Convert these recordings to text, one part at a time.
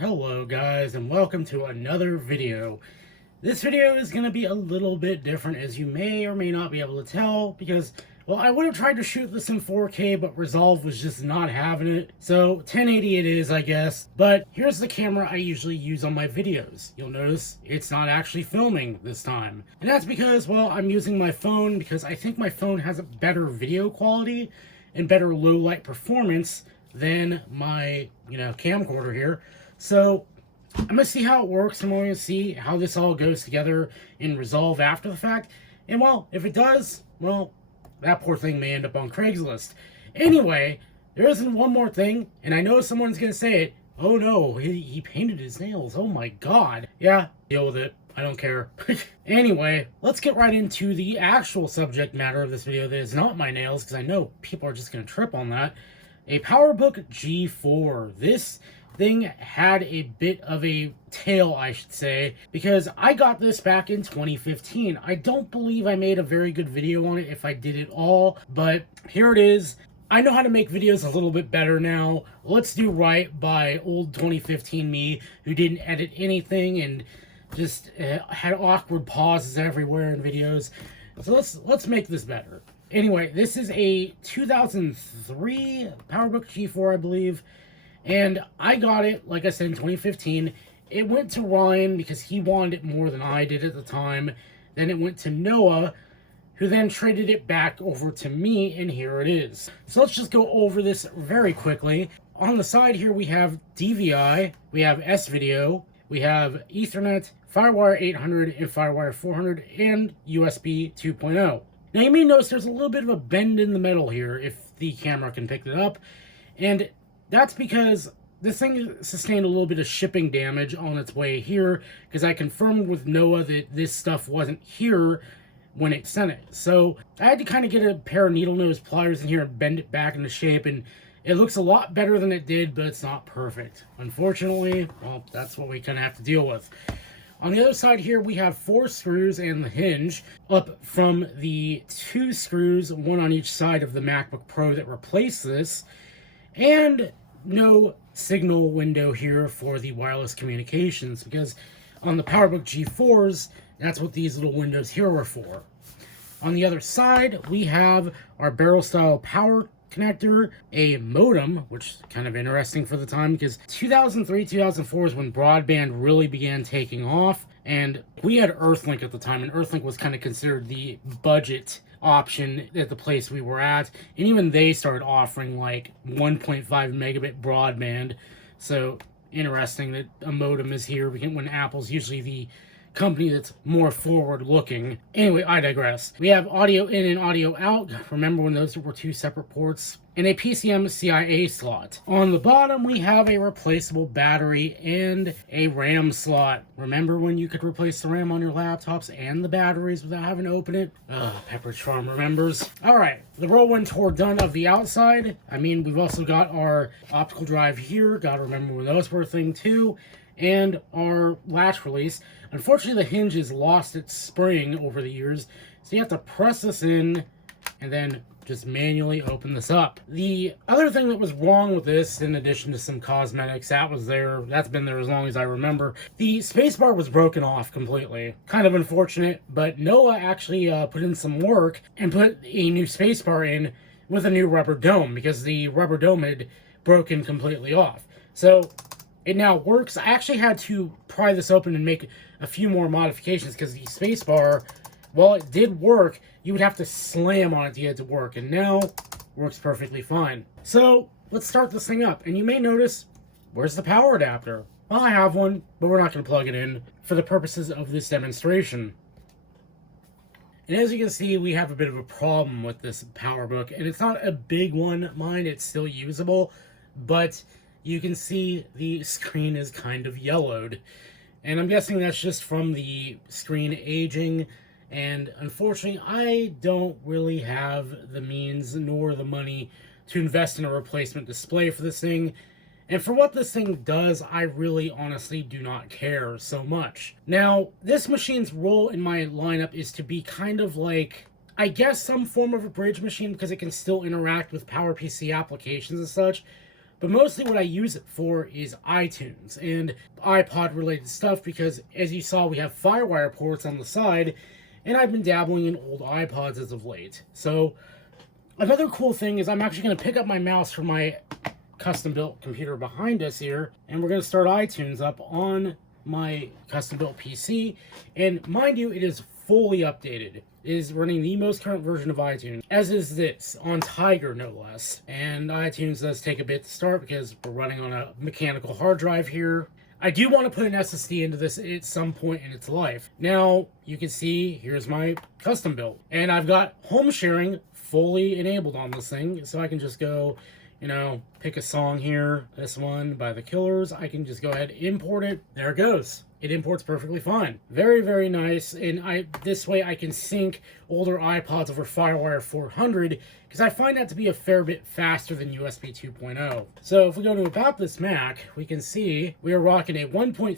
Hello guys, and welcome to another video. This video is going to be a little bit different, as you may or may not be able to tell, because, well, I would have tried to shoot this in 4K, but Resolve was just not having it. So 1080 it is, I guess. But here's the camera I usually use on my videos. You'll notice it's not actually filming this time. And that's because, well, I'm using my phone because I think my phone has a better video quality and better low light performance than my, camcorder here. So I'm going to see how it works, and we're going to see how this all goes together in Resolve after the fact. And, well, if it does, well, that poor thing may end up on Craigslist. Anyway, there isn't one more thing, and I know someone's going to say it. Oh no, he painted his nails. Oh my god. Yeah, deal with it. I don't care. Anyway, let's get right into the actual subject matter of this video that is not my nails, because I know people are just going to trip on that. A PowerBook G4. This thing had a bit of a tale, I should say, because I got this back in 2015. I don't believe I made a very good video on it if I did it all, but here it is. I know how to make videos a little bit better now. Let's do right by old 2015 me, who didn't edit anything and just had awkward pauses everywhere in videos. So let's make this better. Anyway, this is a 2003 PowerBook G4, I believe. And I got it, like I said, in 2015. It went to Ryan because he wanted it more than I did at the time. Then it went to Noah, who then traded it back over to me, and here it is. So let's just go over this very quickly. On the side here, we have DVI, we have S-Video, we have Ethernet, Firewire 800, and Firewire 400, and USB 2.0. Now you may notice there's a little bit of a bend in the metal here, if the camera can pick it up. And that's because this thing sustained a little bit of shipping damage on its way here, because I confirmed with Noah that this stuff wasn't here when it sent it. So I had to kind of get a pair of needle nose pliers in here and bend it back into shape, and it looks a lot better than it did, but it's not perfect. Unfortunately, well, that's what we kind of have to deal with. On the other side here, we have 4 screws and the hinge, up from the 2 screws, one on each side of the MacBook Pro that replaced this, and no signal window here for the wireless communications, because on the PowerBook G4s, that's what these little windows here are for. On the other side, we have our barrel style power connector, a modem, which is kind of interesting for the time, because 2003, 2004 is when broadband really began taking off, and we had Earthlink at the time, and Earthlink was kind of considered the budget option at the place we were at, and even they started offering like 1.5 megabit broadband. So interesting that a modem is here when Apple's usually the company that's more forward looking. Anyway, I digress. We have audio in and audio out. Remember when those were 2 separate ports? And a PCM CIA slot. On the bottom, we have a replaceable battery and a RAM slot. Remember when you could replace the RAM on your laptops and the batteries without having to open it? Ugh, Pepperidge Farm remembers. Alright, the whirlwind tour done of the outside. I mean, we've also got our optical drive here. Gotta remember when those were a thing too. And our latch release. Unfortunately, the hinge has lost its spring over the years, so you have to press this in and then just manually open this up. The other thing that was wrong with this, in addition to some cosmetics, that's been there as long as I remember, the spacebar was broken off completely. Kind of unfortunate, but Noah actually put in some work and put a new spacebar in with a new rubber dome, because the rubber dome had broken completely off. So it now works. I actually had to pry this open and make a few more modifications, because the spacebar, while it did work, you would have to slam on it to get it to work, and now works perfectly fine. So let's start this thing up, and you may notice, where's the power adapter? Well, I have one, but we're not going to plug it in for the purposes of this demonstration. And as you can see, we have a bit of a problem with this PowerBook, and it's not a big one, mind, it's still usable, but you can see the screen is kind of yellowed. And I'm guessing that's just from the screen aging, and unfortunately, I don't really have the means nor the money to invest in a replacement display for this thing. And for what this thing does, I really honestly do not care so much. Now, this machine's role in my lineup is to be kind of like, I guess, some form of a bridge machine, because it can still interact with PowerPC applications and such, But mostly what I use it for is iTunes and iPod related stuff, because as you saw, we have FireWire ports on the side, and I've been dabbling in old iPods as of late. So another cool thing is I'm actually going to pick up my mouse from my custom built computer behind us here, and we're going to start iTunes up on my custom built PC. And mind you, it is fully updated. It is running the most current version of iTunes, as is this, on Tiger no less. And iTunes does take a bit to start because we're running on a mechanical hard drive here. I do want to put an SSD into this at some point in its life. Now, you can see, here's my custom build. And I've got home sharing fully enabled on this thing, so I can just go, you know, pick a song here, this one by The Killers. I can just go ahead, import it. There it goes. It imports perfectly fine. Very, very nice. And this way I can sync older iPods over FireWire 400, because I find that to be a fair bit faster than USB 2.0. So if we go to About This Mac, we can see we are rocking a 1.33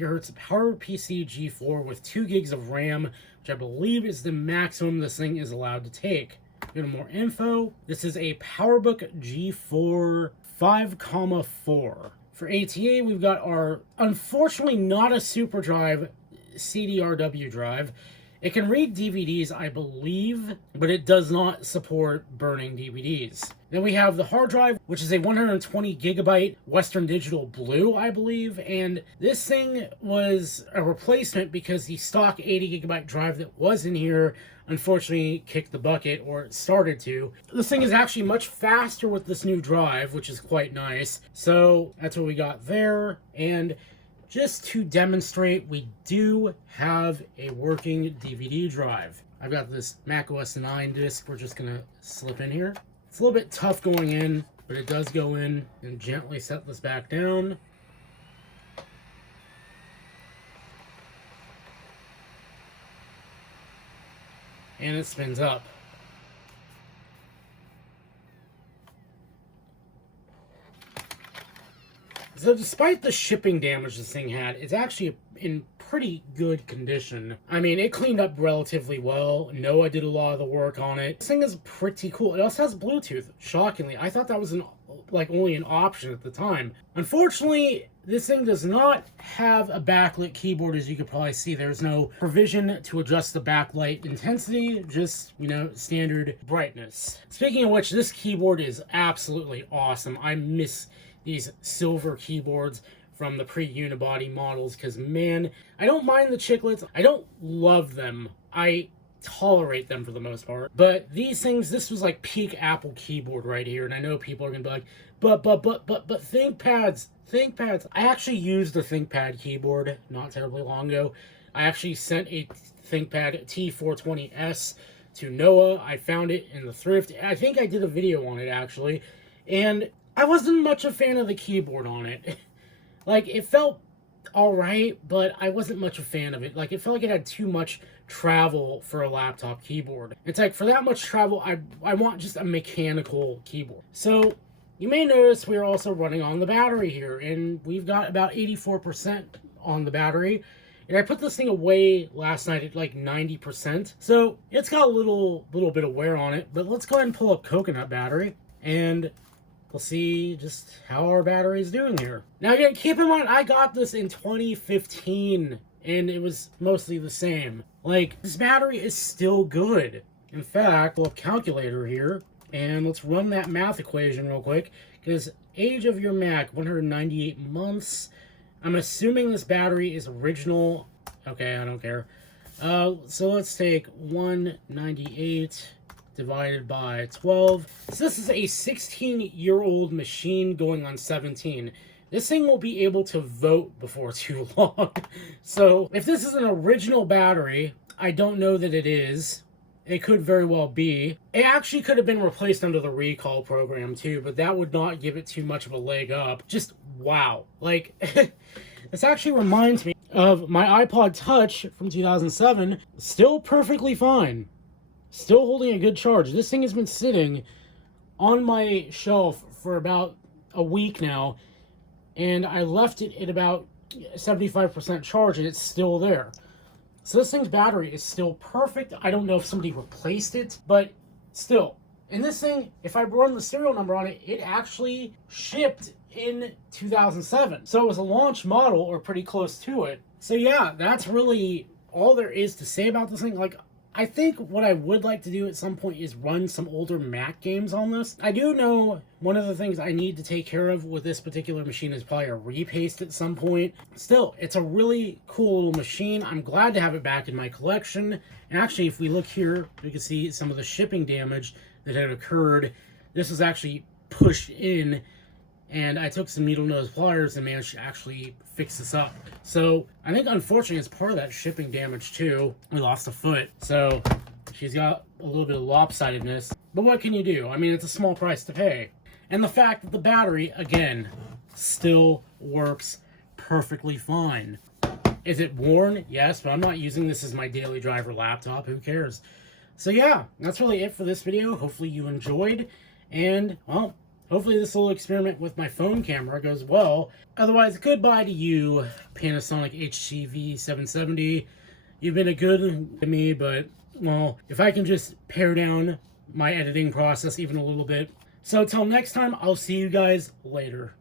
gigahertz PowerBook G4 with 2 gigs of RAM, which I believe is the maximum this thing is allowed to take. Go to more info. This is a PowerBook G4 5,4. For ATA, we've got our, unfortunately not a SuperDrive CDRW drive. It can read DVDs, I believe, but it does not support burning DVDs. Then we have the hard drive, which is a 120 gigabyte Western Digital Blue, I believe, and this thing was a replacement because the stock 80 gigabyte drive that was in here unfortunately kicked the bucket, or it started to. This thing is actually much faster with this new drive, which is quite nice. So that's what we got there. And just to demonstrate, we do have a working DVD drive. I've got this Mac OS 9 disc we're just gonna slip in here. It's a little bit tough going in, but it does go in. And gently set this back down. And it spins up. So despite the shipping damage this thing had, it's actually in pretty good condition. I mean, it cleaned up relatively well. Noah did a lot of the work on it. This thing is pretty cool. It also has Bluetooth, shockingly. I thought that was only an option at the time. Unfortunately, this thing does not have a backlit keyboard, as you could probably see. There's no provision to adjust the backlight intensity, just, you know, standard brightness. Speaking of which, this keyboard is absolutely awesome. I miss these silver keyboards from the pre-unibody models, because, man, I don't mind the chiclets. I don't love them. I tolerate them for the most part. But these things, this was like peak Apple keyboard right here, and I know people are gonna be like, but ThinkPads. I actually used the ThinkPad keyboard not terribly long ago. I actually sent a ThinkPad T420S to Noah. I found it in the thrift. I think I did a video on it, actually, and I wasn't much a fan of the keyboard on it. Like, it felt alright, but I wasn't much a fan of it. Like, it felt like it had too much travel for a laptop keyboard. It's like, for that much travel, I want just a mechanical keyboard. So you may notice we're also running on the battery here, and we've got about 84% on the battery. And I put this thing away last night at like 90%. So it's got a little bit of wear on it. But let's go ahead and pull up Coconut battery, and we'll see just how our battery is doing here. Now again, keep in mind, I got this in 2015, and it was mostly the same. Like, this battery is still good. In fact, we'll have a calculator here, and let's run that math equation real quick, because age of your Mac, 198 months. I'm assuming this battery is original. Okay, I don't care. So let's take 198 divided by 12. So this is a 16-year-old machine going on 17. This thing will be able to vote before too long. So if this is an original battery, I don't know that it is. It could very well be. It actually could have been replaced under the recall program too, but that would not give it too much of a leg up. Just wow. Like, this actually reminds me of my iPod Touch from 2007. Still perfectly fine. Still holding a good charge. This thing has been sitting on my shelf for about a week now, and I left it at about 75% charge, and it's still there. So this thing's battery is still perfect. I don't know if somebody replaced it, but still, And this thing, if I run the serial number on it, it actually shipped in 2007. So it was a launch model or pretty close to it. So yeah, that's really all there is to say about this thing. Like, I think what I would like to do at some point is run some older Mac games on this. I do know one of the things I need to take care of with this particular machine is probably a repaste at some point. Still, it's a really cool little machine. I'm glad to have it back in my collection. And actually, if we look here, we can see some of the shipping damage that had occurred. This was actually pushed in, and I took some needle nose pliers and managed to actually fix this up. So I think unfortunately it's part of that shipping damage too. We lost a foot, so she's got a little bit of lopsidedness. But what can you do? I mean, it's a small price to pay. And the fact that the battery, again, still works perfectly fine. Is it worn? Yes, but I'm not using this as my daily driver laptop. Who cares? So yeah, that's really it for this video. Hopefully you enjoyed. And, well, hopefully this little experiment with my phone camera goes well. Otherwise, goodbye to you, Panasonic HTV 770. You've been a good to me, but, well, if I can just pare down my editing process even a little bit. So till next time, I'll see you guys later.